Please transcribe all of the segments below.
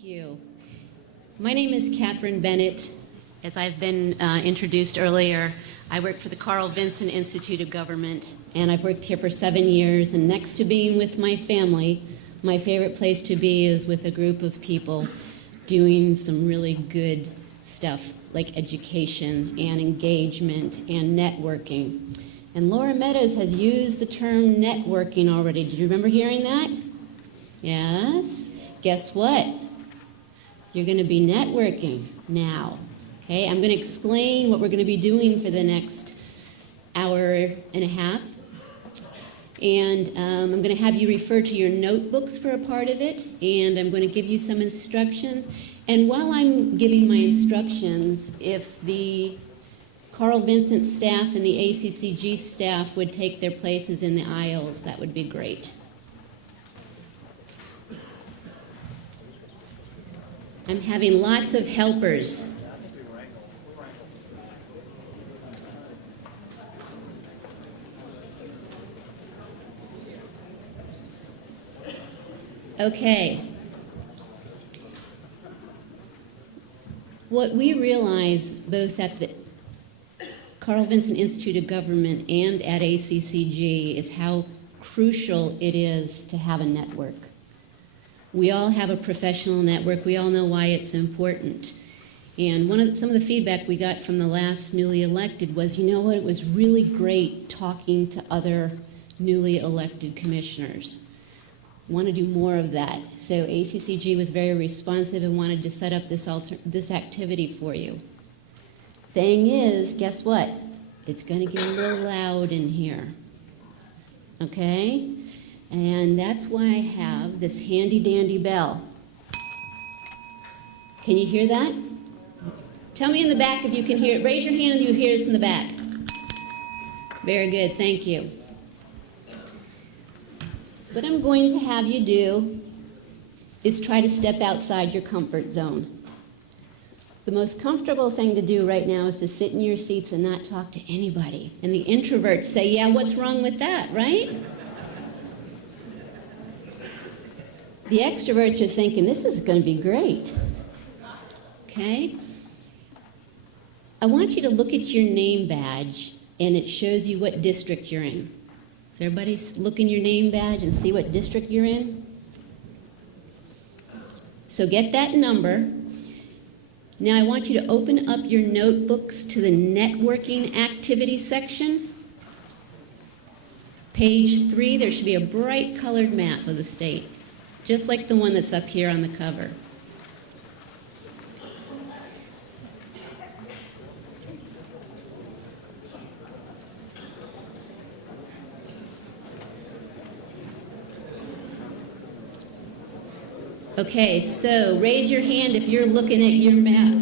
Thank you. My name is Catherine Bennett. As I've been introduced earlier, I work for the Carl Vinson Institute of Government, and I've worked here for 7 years. And next to being with my family, my favorite place to be is with a group of people doing some really good stuff like education and engagement and networking. And Laura Meadows has used the term networking already. Did you remember hearing that? Yes? Guess what? You're going to be networking now. Okay, I'm going to explain what we're going to be doing for the next hour and a half. And I'm going to have you refer to your notebooks for a part of it, and I'm going to give you some instructions. And while I'm giving my instructions, if the Carl Vinson staff and the ACCG staff would take their places in the aisles, that would be great. I'm having lots of helpers. Okay. What we realize both at the Carl Vinson Institute of Government and at ACCG is how crucial it is to have a network. We all have a professional network. We all know why it's important. And some of the feedback we got from the last newly elected was, you know what, it was really great talking to other newly elected commissioners. Want to do more of that. So ACCG was very responsive and wanted to set up this activity for you. Thing is, guess what? It's going to get a little loud in here. Okay? And that's why I have this handy-dandy bell. Can you hear that? Tell me in the back if you can hear it. Raise your hand if you hear this in the back. Very good, thank you. What I'm going to have you do is try to step outside your comfort zone. The most comfortable thing to do right now is to sit in your seats and not talk to anybody. And the introverts say, yeah, what's wrong with that, right? The extroverts are thinking, this is going to be great. Okay? I want you to look at your name badge, and it shows you what district you're in. Does everybody look in your name badge and see what district you're in? So get that number. Now I want you to open up your notebooks to the networking activity section. Page 3, there should be a bright colored map of the state, just like the one that's up here on the cover. Okay, so raise your hand if you're looking at your map.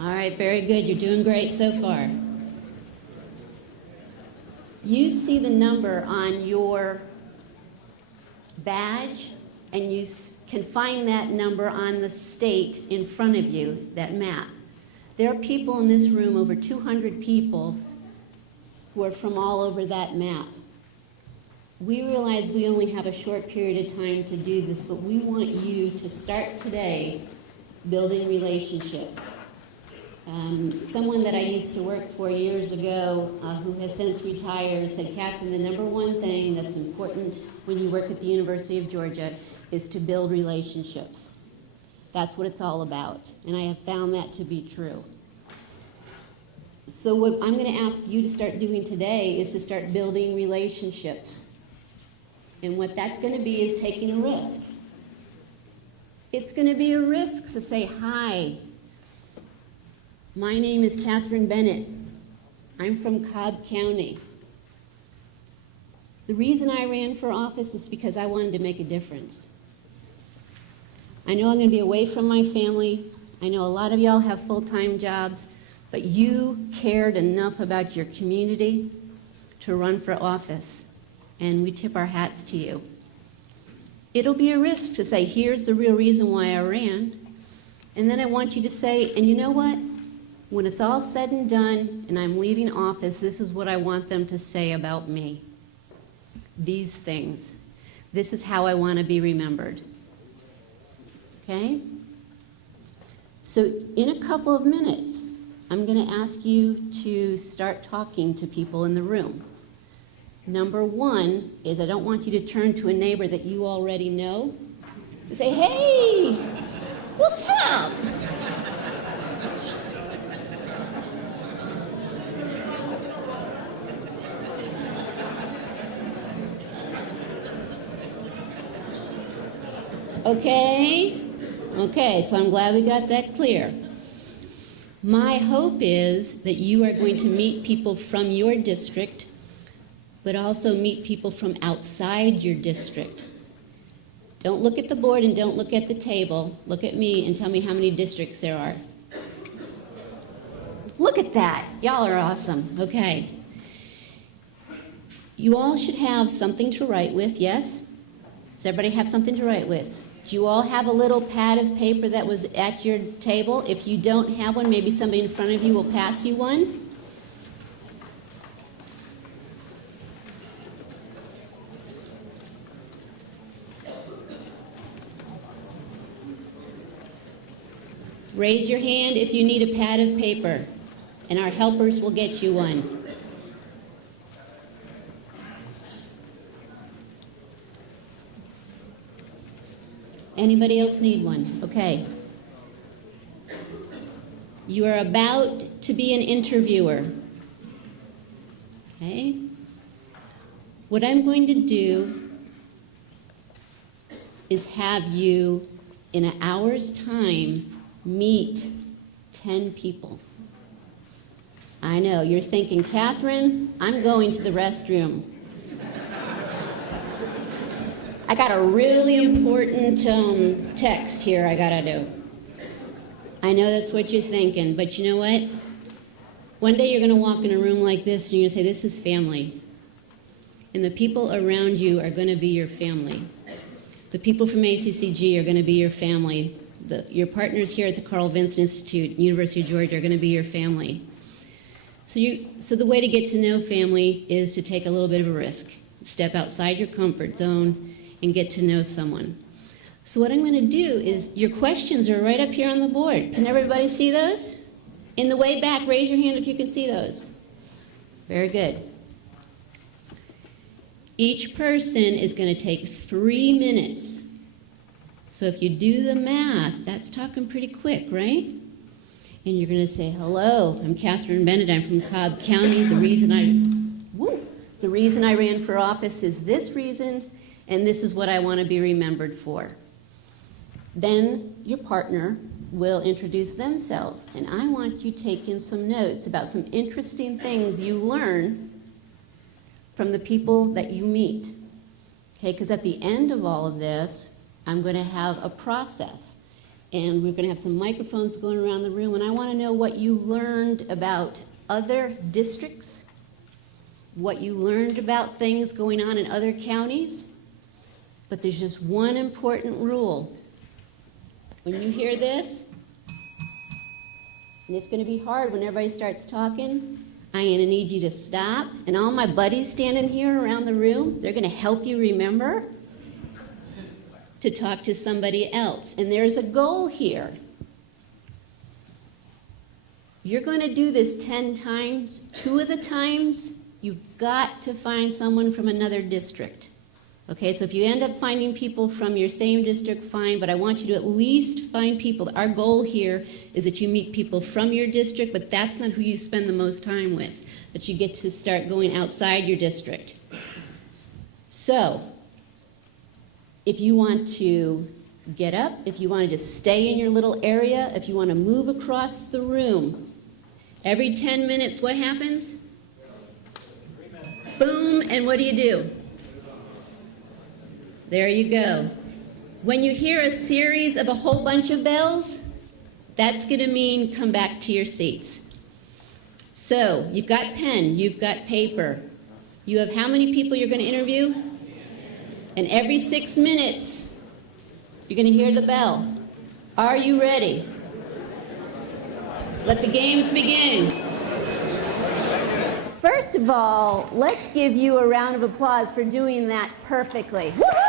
All right, very good. You're doing great so far. You see the number on your badge, and you can find that number on the state in front of you, that map. There are people in this room, over 200 people, who are from all over that map. We realize we only have a short period of time to do this, but we want you to start today building relationships. Someone that I used to work for years ago who has since retired said, Catherine, the number one thing that's important when you work at the University of Georgia is to build relationships. That's what it's all about, and I have found that to be true. So what I'm going to ask you to start doing today is to start building relationships. And what that's going to be is taking a risk. It's going to be a risk to say, hi, my name is Catherine Bennett. I'm from Cobb County. The reason I ran for office is because I wanted to make a difference. I know I'm going to be away from my family. I know a lot of y'all have full-time jobs, but you cared enough about your community to run for office. And we tip our hats to you. It'll be a risk to say, here's the real reason why I ran. And then I want you to say, and you know what? When it's all said and done and I'm leaving office, this is what I want them to say about me. These things. This is how I want to be remembered. Okay? So in a couple of minutes, I'm going to ask you to start talking to people in the room. Number one is I don't want you to turn to a neighbor that you already know and say, hey, what's up? Okay, so I'm glad we got that clear. My hope is that you are going to meet people from your district, but also meet people from outside your district. Don't look at the board and don't look at the table. Look at me and tell me how many districts there are. Look at that. Y'all are awesome. Okay. You all should have something to write with, yes? Does everybody have something to write with? Do you all have a little pad of paper that was at your table? If you don't have one, maybe somebody in front of you will pass you one. Raise your hand if you need a pad of paper, and our helpers will get you one. Anybody else need one? Okay. You are about to be an interviewer. Okay? What I'm going to do is have you, in an hour's time, meet 10 people. I know, you're thinking, Catherine, I'm going to the restroom. I got a really important text here I gotta do. I know that's what you're thinking, but you know what? One day you're gonna walk in a room like this and you're gonna say, this is family. And the people around you are gonna be your family. The people from ACCG are gonna be your family. Your partners here at the Vinson Institute, University of Georgia, are gonna be your family. So the way to get to know family is to take a little bit of a risk. Step outside your comfort zone and get to know someone. So what I'm going to do is, your questions are right up here on the board. Can everybody see those? In the way back, raise your hand if you can see those. Very good. Each person is going to take 3 minutes. So if you do the math, that's talking pretty quick, right? And you're going to say, hello, I'm Catherine Bennett, I'm from Cobb County. The reason I ran for office is this reason, and this is what I want to be remembered for. Then your partner will introduce themselves, and I want you taking some notes about some interesting things you learn from the people that you meet. Okay, because at the end of all of this, I'm going to have a process, and we're going to have some microphones going around the room, and I want to know what you learned about other districts, what you learned about things going on in other counties. But there's just one important rule. When you hear this, and it's going to be hard when everybody starts talking, I'm going to need you to stop. And all my buddies standing here around the room, they're going to help you remember to talk to somebody else. And there's a goal here. You're going to do this 10 times. 2 of the times, you've got to find someone from another district. Okay, so if you end up finding people from your same district, fine, but I want you to at least find people. Our goal here is that you meet people from your district, but that's not who you spend the most time with, that you get to start going outside your district. So, if you want to get up, if you want to just stay in your little area, if you want to move across the room, every 10 minutes, what happens? Boom, and what do? There you go. When you hear a series of a whole bunch of bells, that's going to mean come back to your seats. So, you've got pen, you've got paper. You have how many people you're going to interview? And every 6 minutes, you're going to hear the bell. Are you ready? Let the games begin. First of all, let's give you a round of applause for doing that perfectly. Woo-hoo!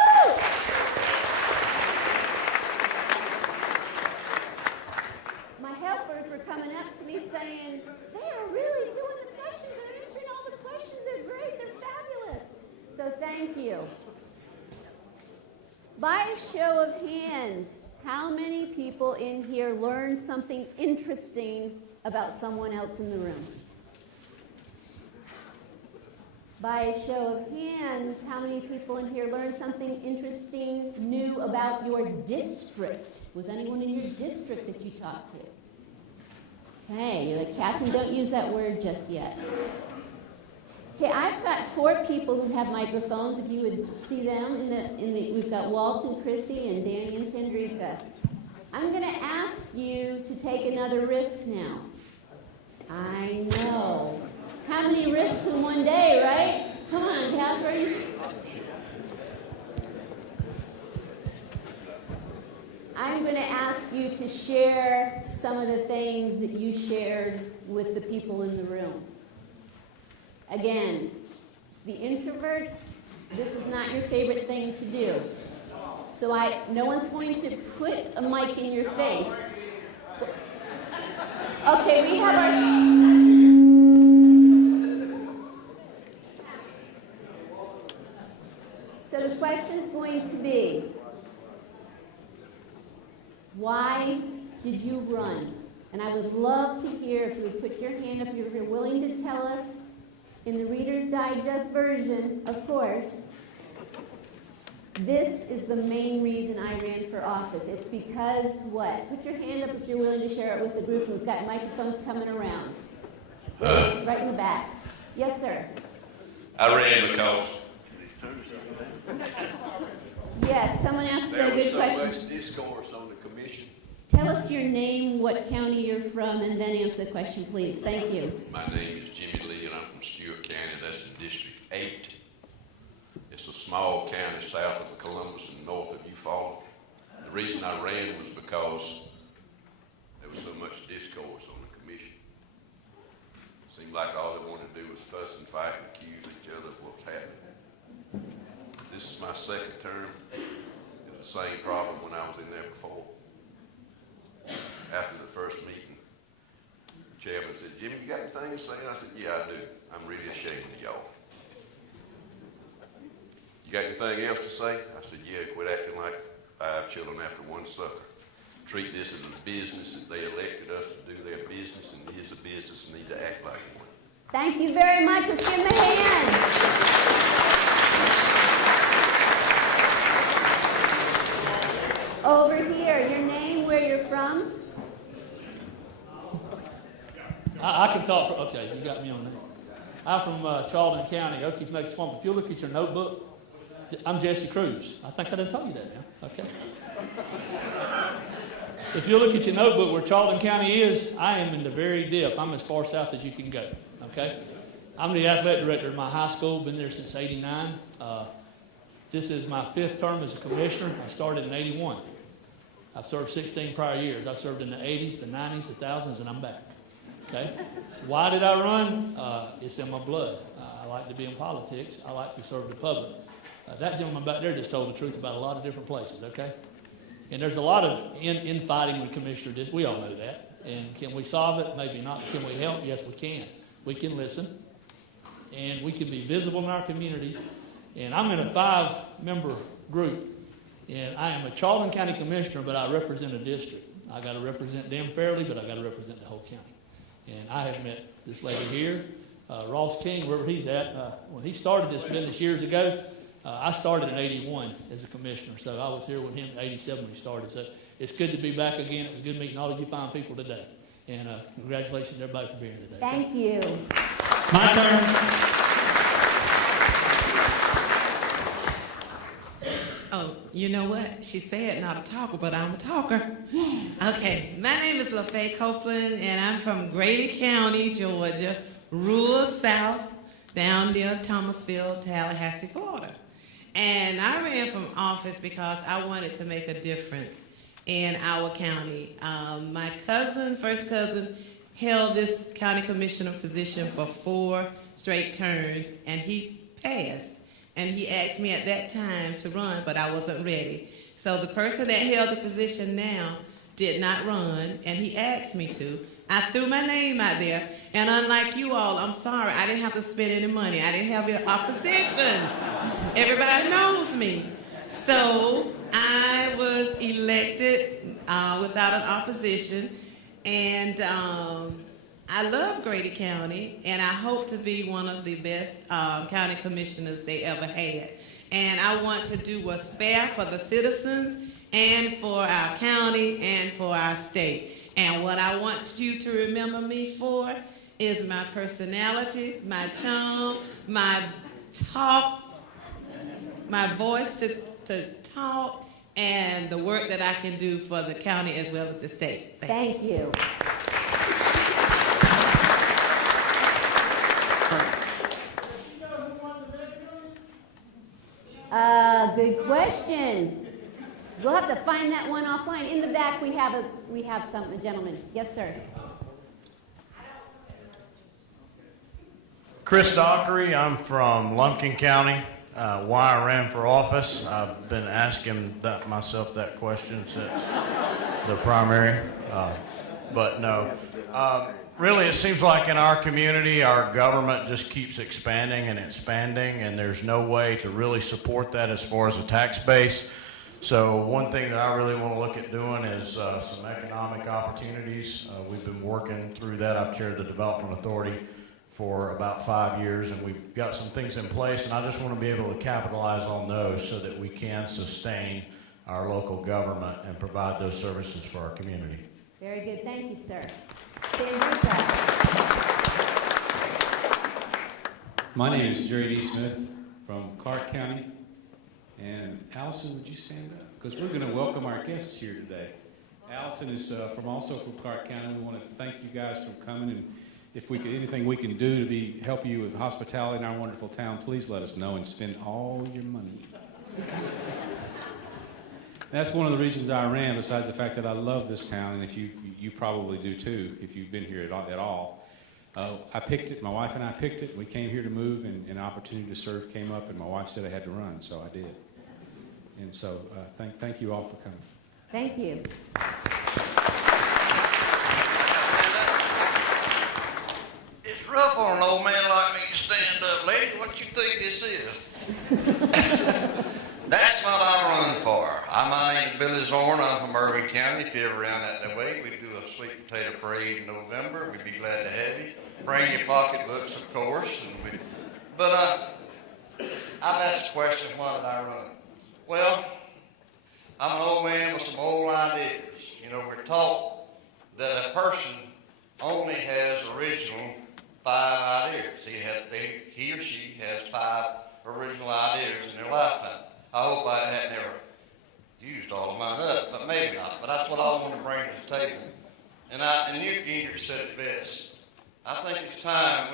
thank you. By a show of hands, how many people in here learned something interesting about someone else in the room? By a show of hands, how many people in here learned something interesting, new about your district? Was anyone in your district that you talked to? Okay, you're like, Catherine, don't use that word just yet. Okay, I've got 4 people who have microphones. If you would see them we've got Walt and Chrissy and Danny and Sandrika. I'm going to ask you to take another risk now. I know. How many risks in one day, right? Come on, Catherine. I'm going to ask you to share some of the things that you shared with the people in the room. Again, the introverts, this is not your favorite thing to do. So no one's going to put a mic in your face. Okay, we have our... So the question's going to be, why did you run? And I would love to hear if you would put your hand up, if you're willing to tell us in the Reader's Digest version, of course, this is the main reason I ran for office. It's because what? Put your hand up if you're willing to share it with the group. We've got microphones coming around. Right in the back. Yes, sir. I ran because yes, someone asked a good question. There was so much discourse on the commission. Tell us your name, what county you're from, and then answer the question, please. Thank you. my name is Jimmy Lee, and I'm from Stewart County. That's in District 8. It's a small county south of Columbus and north of Eufaula. The reason I ran was because there was so much discourse on the commission. It seemed like all they wanted to do was fuss and fight and accuse each other of what was happening. This is my second term. It was the same problem when I was in there before. After the first meeting, the chairman said, Jimmy, you got anything to say? And I said, yeah, I do. I'm really ashamed of y'all. You got anything else to say? I said, yeah, quit acting like 5 children after one sucker. Treat this as a business that they elected us to do their business, and it is a business and need to act like one. Thank you very much. Let's give him a hand. Over here, your name, where you're from? I can talk. Okay, you got me on that. I'm from Charlton County, Okeechobee Swamp. If you look at your notebook, I'm Jesse Cruz. I think I done told you that now. Okay. If you look at your notebook where Charlton County is, I am in the very dip. I'm as far south as you can go. Okay. I'm the athletic director of my high school. Been there since '89. This is my 5th term as a commissioner. I started in '81. I've served 16 prior years. I've served in the '80s, the '90s, the 2000s, and I'm back. Okay. Why did I run? It's in my blood. I like to be in politics. I like to serve the public. That gentleman back there just told the truth about a lot of different places. Okay. And there's a lot of infighting with Commissioner Dis. We all know that. And can we solve it? Maybe not. Can we help? Yes, we can. We can listen. And we can be visible in our communities. And I'm in a 5-member group. And I am a Charlton County Commissioner, but I represent a district. I got to represent them fairly, but I got to represent the whole county. And I have met this lady here, Ross King, wherever he's at. When he started this business years ago, I started in '81 as a commissioner, so I was here with him in '87 when he started. So it's good to be back again. It was good meeting all of you fine people today. And congratulations, everybody, for being here today. Thank you. My turn. Oh, you know what? She said not a talker, but I'm a talker. Okay, my name is LaFay Copeland, and I'm from Grady County, Georgia, rural south, down near Thomasville, Tallahassee, Florida. And I ran from office because I wanted to make a difference in our county. My first cousin, held this county commissioner position for 4 straight terms, and he passed. And he asked me at that time to run, but I wasn't ready. So the person that held the position now did not run, and he asked me to, I threw my name out there, and unlike you all, I'm sorry, I didn't have to spend any money. I didn't have any opposition. Everybody knows me. So I was elected without an opposition, and I love Grady County, and I hope to be one of the best county commissioners they ever had. And I want to do what's fair for the citizens and for our county and for our state. And what I want you to remember me for is my personality, my charm, my talk, my voice to talk, and the work that I can do for the county as well as the state. Thank you. Good question. We'll have to find that one offline. In the back, we have a gentleman. Yes, sir. Chris Dockery, I'm from Lumpkin County. Why I ran for office, I've been asking myself that question since the primary, but no. Really, it seems like in our community, our government just keeps expanding, and there's no way to really support that as far as a tax base. So one thing that I really want to look at doing is some economic opportunities. We've been working through that. I've chaired the Development Authority for about 5 years, and we've got some things in place, and I just want to be able to capitalize on those so that we can sustain our local government and provide those services for our community. Very good. Thank you, sir. Stand your side. My name is Jerry D. Smith from Clark County. And Allison, would you stand up? Because we're going to welcome our guests here today. Allison is also from Clark County. We want to thank you guys for coming, and if anything we can do to help you with hospitality in our wonderful town, please let us know and spend all your money. That's one of the reasons I ran, besides the fact that I love this town, and if you probably do too, if you've been here at all. I picked it, my wife and I picked it. We came here to move, and an opportunity to serve came up, and my wife said I had to run, so I did. And so thank you all for coming. Thank you. It's rough on an old man like me to stand up. Lady, what you think this is? That's what I run for. My name is Billy Zorn. I'm from Irving County. If you're ever around that way, we do a sweet potato parade in November. We'd be glad to have you. Bring your pocketbooks, of course. But I've asked the question, why did I run? Well, I'm an old man with some old ideas. You know, we're taught that a person only has original 5 ideas. He or she has 5 original ideas in their lifetime. I hope I had never used all of mine up, but maybe not. But that's what I want to bring to the table. And you said it best. I think it's time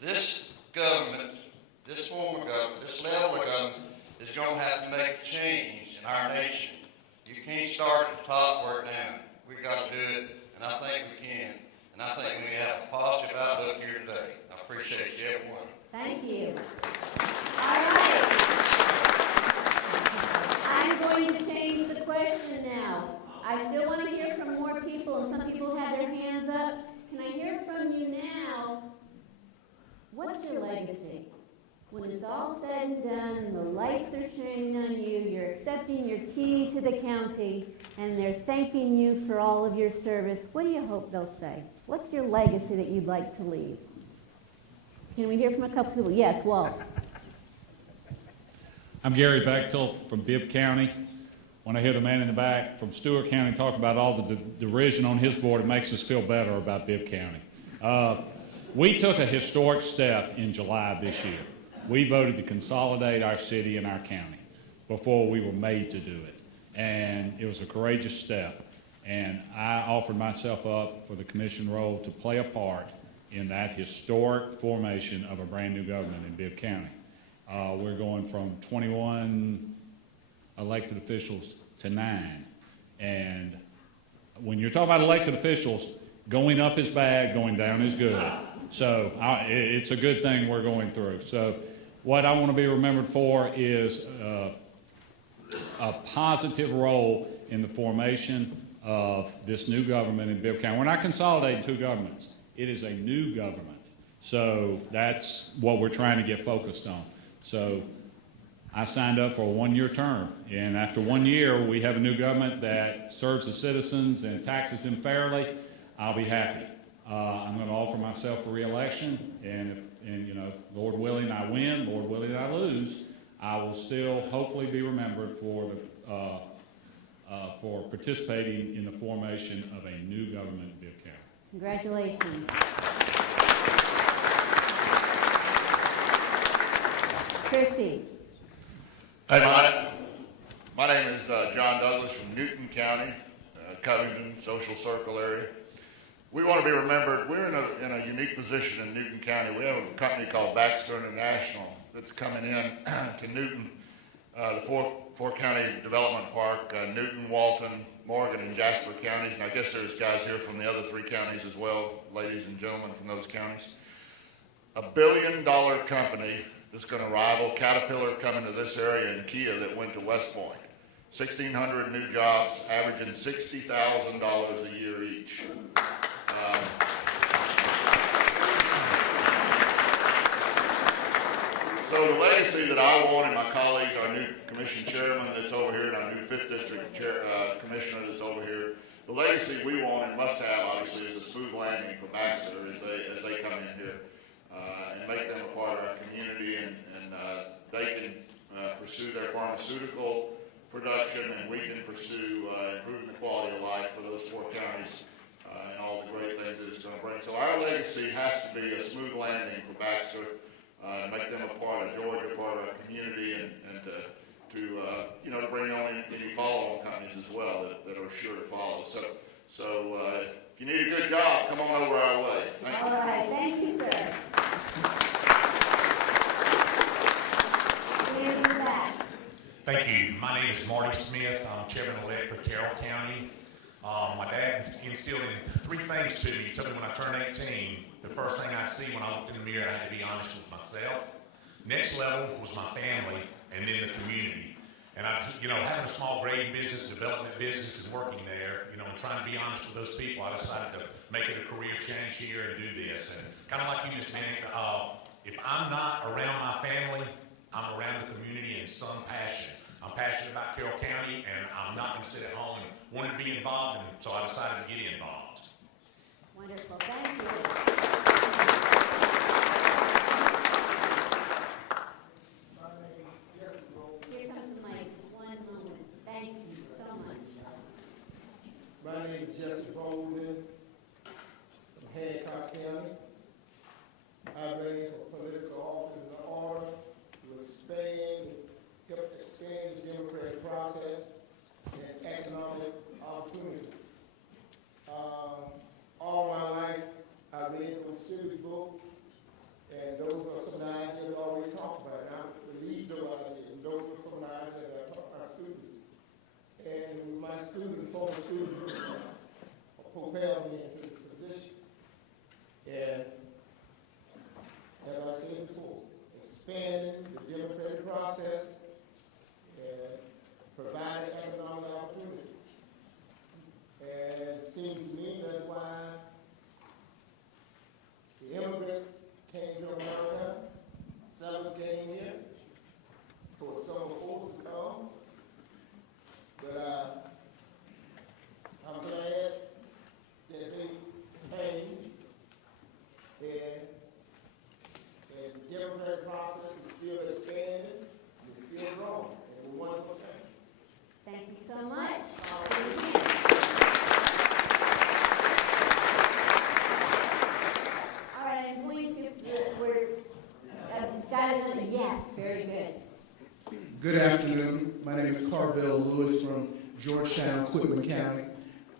this government, this form of government, this level of government, is going to have to make a change in our nation. You can't start at the top, work down. We've got to do it, and I think we can. And I think we have a positive outlook here today. I appreciate you, everyone. Thank you. All right. I'm going to change the question now. I still want to hear from more people, and some people have their hands up. Can I hear from you now? What's your legacy? When it's all said and done, the lights are shining on you, you're accepting your key to the county, and they're thanking you for all of your service, what do you hope they'll say? What's your legacy that you'd like to leave? Can we hear from a couple people? Yes, Walt. I'm Gary Bechtel from Bibb County. When I hear the man in the back from Stewart County talk about all the derision on his board, it makes us feel better about Bibb County. We took a historic step in July of this year. We voted to consolidate our city and our county before we were made to do it. And it was a courageous step. And I offered myself up for the commission role to play a part in that historic formation of a brand new government in Bibb County. We're going from 21 elected officials to 9. And when you're talking about elected officials, going up is bad, going down is good. So it's a good thing we're going through. So what I want to be remembered for is a positive role in the formation of this new government in Bibb County. We're not consolidating two governments. It is a new government. So that's what we're trying to get focused on. So I signed up for a one-year term, and after 1 year, we have a new government that serves the citizens and taxes them fairly. I'll be happy. I'm going to offer myself for re-election, and you know, Lord willing, I win. Lord willing, I lose. I will still hopefully be remembered for participating in the formation of a new government in Bibb County. Congratulations. Chrissy. Hey, my name is John Douglas from Newton County, Covington, Social Circle area. We want to be remembered. We're in a unique position in Newton County. We have a company called Baxter International that's coming in to Newton, the four county development park, Newton, Walton, Morgan, and Jasper counties. And I guess there's guys here from the other three counties as well, ladies and gentlemen from those counties. $1 billion company that's going to rival Caterpillar coming to this area and Kia that went to West Point. 1,600 new jobs, averaging $60,000 a year each. So the legacy that I want, and my colleagues, our new commission chairman that's over here, and our new 5th District commissioner that's over here, the legacy we want and must have, obviously, is a smooth landing for Baxter as they come in here and make them a part of our community, and they can pursue their pharmaceutical production, and we can pursue improving the quality of life for those 4 counties and all the great things that it's going to bring. So our legacy has to be a smooth landing for Baxter, make them a part of Georgia, part of our community, and to bring on any follow-on companies as well that are sure to follow. So if you need a good job, come on over our way. Thank you. All right, thank you, sir. We'll be back. Thank you. My name is Marty Smith. I'm chairman-elect for Carroll County. My dad instilled in 3 things to me. He told me when I turned 18, the first thing I'd see when I looked in the mirror, I had to be honest with myself. Next level was my family, and then the community. And having a small grading business, development business, and working there, and trying to be honest with those people, I decided to make it a career change here and do this. And kind of like you, Ms. Bennett, if I'm not around my family, I'm around the community and some passion. I'm passionate about Carroll County, and I'm not going to sit at home and want to be involved, and so I decided to get involved. Wonderful, thank you. Here comes the mic, just one moment. Thank you so much. My name is Jesse Bolden from Hancock County. I ran for political office in order to help expand the democratic process and economic opportunity. All my life, I read those civics books, and those are some of the ideas I already talked about. And I believe those ideas, and those are some of the ideas that I taught my students. And my former students, propelled me into this position. And as I said before, expanding the democratic process and providing economic opportunity. And it seems to me that's why the immigrant came to America, settlers came here, for some folks to come. But I'm glad that they came, and the democratic process is still expanding, it's still growing, and we're wonderful thing. Thank you so much. All right, I'm going to, yes, very good. Good afternoon. My name is Carvel Lewis from Georgetown, Quitman County.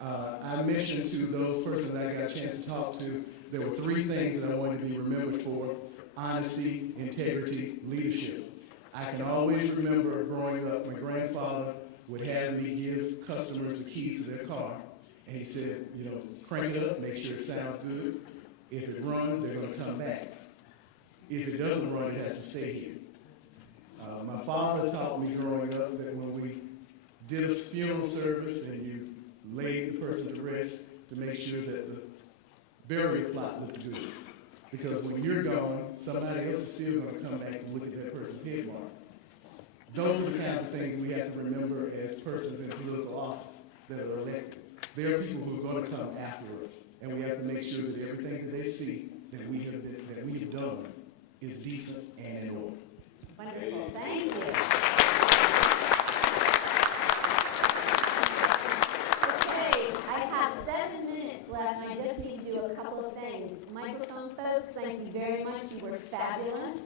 I mentioned to those persons that I got a chance to talk to, there were 3 things that I wanted to be remembered for: honesty, integrity, leadership. I can always remember growing up, my grandfather would have me give customers the keys to their car. And he said, crank it up, make sure it sounds good. If it runs, they're going to come back. If it doesn't run, it has to stay here. My father taught me growing up that when we did a funeral service and you lay the person to rest to make sure that the burial plot looked good. Because when you're gone, somebody else is still going to come back and look at that person's head mark. Those are the kinds of things we have to remember as persons in political office that are elected. There are people who are going to come after us, and we have to make sure that everything that they see that we have done is decent and in order. Wonderful, thank you. Okay, I have 7 minutes left, and I just need to do a couple of things. Microphone folks, thank you very much. You were fabulous.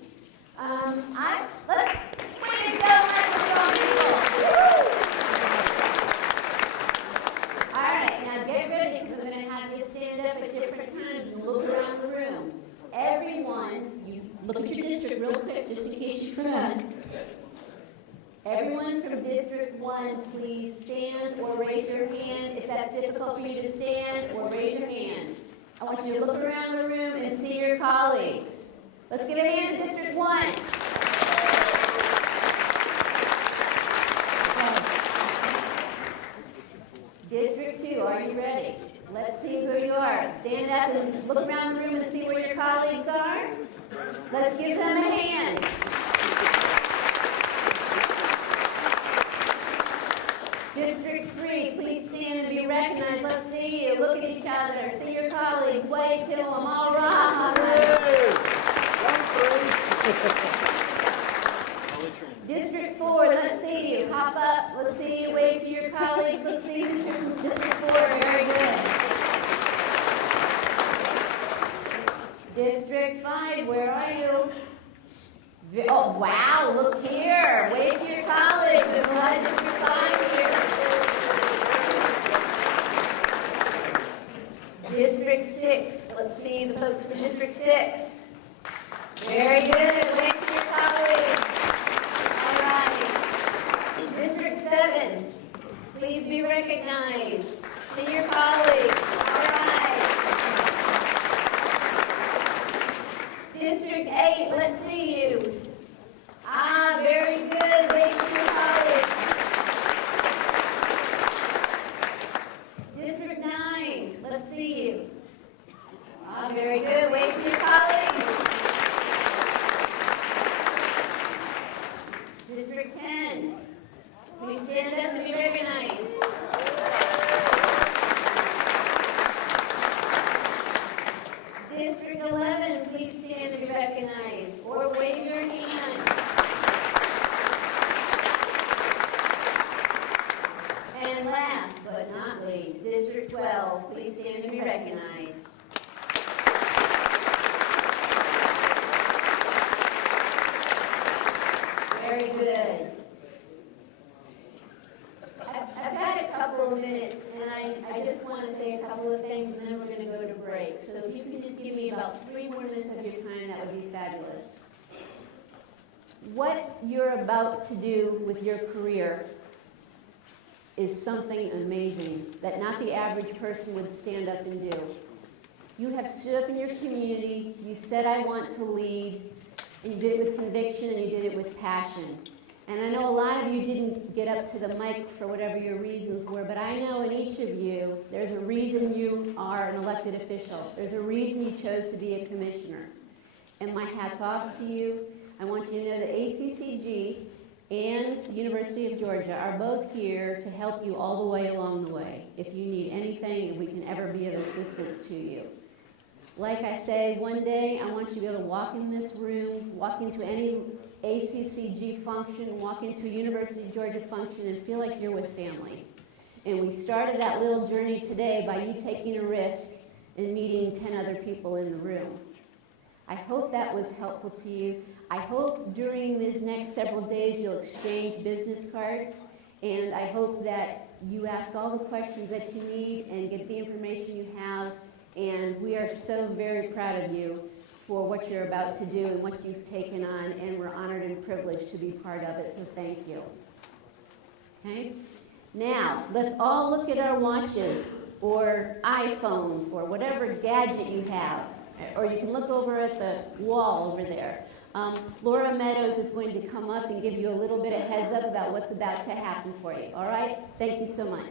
Way to go, microphone people! Woo! All right, now get ready, because I'm going to have you stand up at different times and look around the room. Everyone, you look at your district real quick, just in case you forgot. Everyone from District 1, please stand or raise your hand if that's difficult for you to stand, or raise your hand. I want you to look around the room and see your colleagues. Let's give a hand to District 1. Okay. District 2, are you ready? Let's see who you are. Stand up and look around the room and see where your colleagues are. Let's give them a hand. District 3, please stand and be recognized. Let's see you. Look at each other. See your colleagues. Wave to them. All right. District 4, let's see you. Hop up. Let's see you. Wave to your colleagues. Let's see you. District 4, very good. District 5, where are you? Oh, wow, look here. Wave to your colleagues. There's a lot of District 5 here. District 6, let's see the folks from District 6. Very good. Wave to your colleagues. All right. District 7, please be recognized. See your colleagues. All right. District 8, let's see you. Ah, very good. Wave to your colleagues. District 9, let's see you. Ah, very good. Wave to your colleagues. District 10, please stand up and be recognized. District 11, please stand and be recognized, or wave your hand. And last but not least, District 12, please stand and be recognized. Very good. I've got a couple of minutes, and I just want to say a couple of things, and then we're going to go to break. So if you can just give me about 3 more minutes of your time, that would be fabulous. What you're about to do with your career is something amazing that not the average person would stand up and do. You have stood up in your community, you said, I want to lead, and you did it with conviction and you did it with passion. And I know a lot of you didn't get up to the mic for whatever your reasons were, but I know in each of you, there's a reason you are an elected official. There's a reason you chose to be a commissioner. And my hat's off to you. I want you to know that ACCG and the University of Georgia are both here to help you all the way along the way. If you need anything, and we can ever be of assistance to you. Like I say, one day I want you to be able to walk in this room, walk into any ACCG function, walk into a University of Georgia function and feel like you're with family. And we started that little journey today by you taking a risk and meeting 10 other people in the room. I hope that was helpful to you. I hope during these next several days you'll exchange business cards, and I hope that you ask all the questions that you need and get the information you have. And we are so very proud of you for what you're about to do and what you've taken on, and we're honored and privileged to be part of it, so thank you. Okay? Now, let's all look at our watches or iPhones or whatever gadget you have, or you can look over at the wall over there. Laura Meadows is going to come up and give you a little bit of heads up about what's about to happen for you, all right? Thank you so much.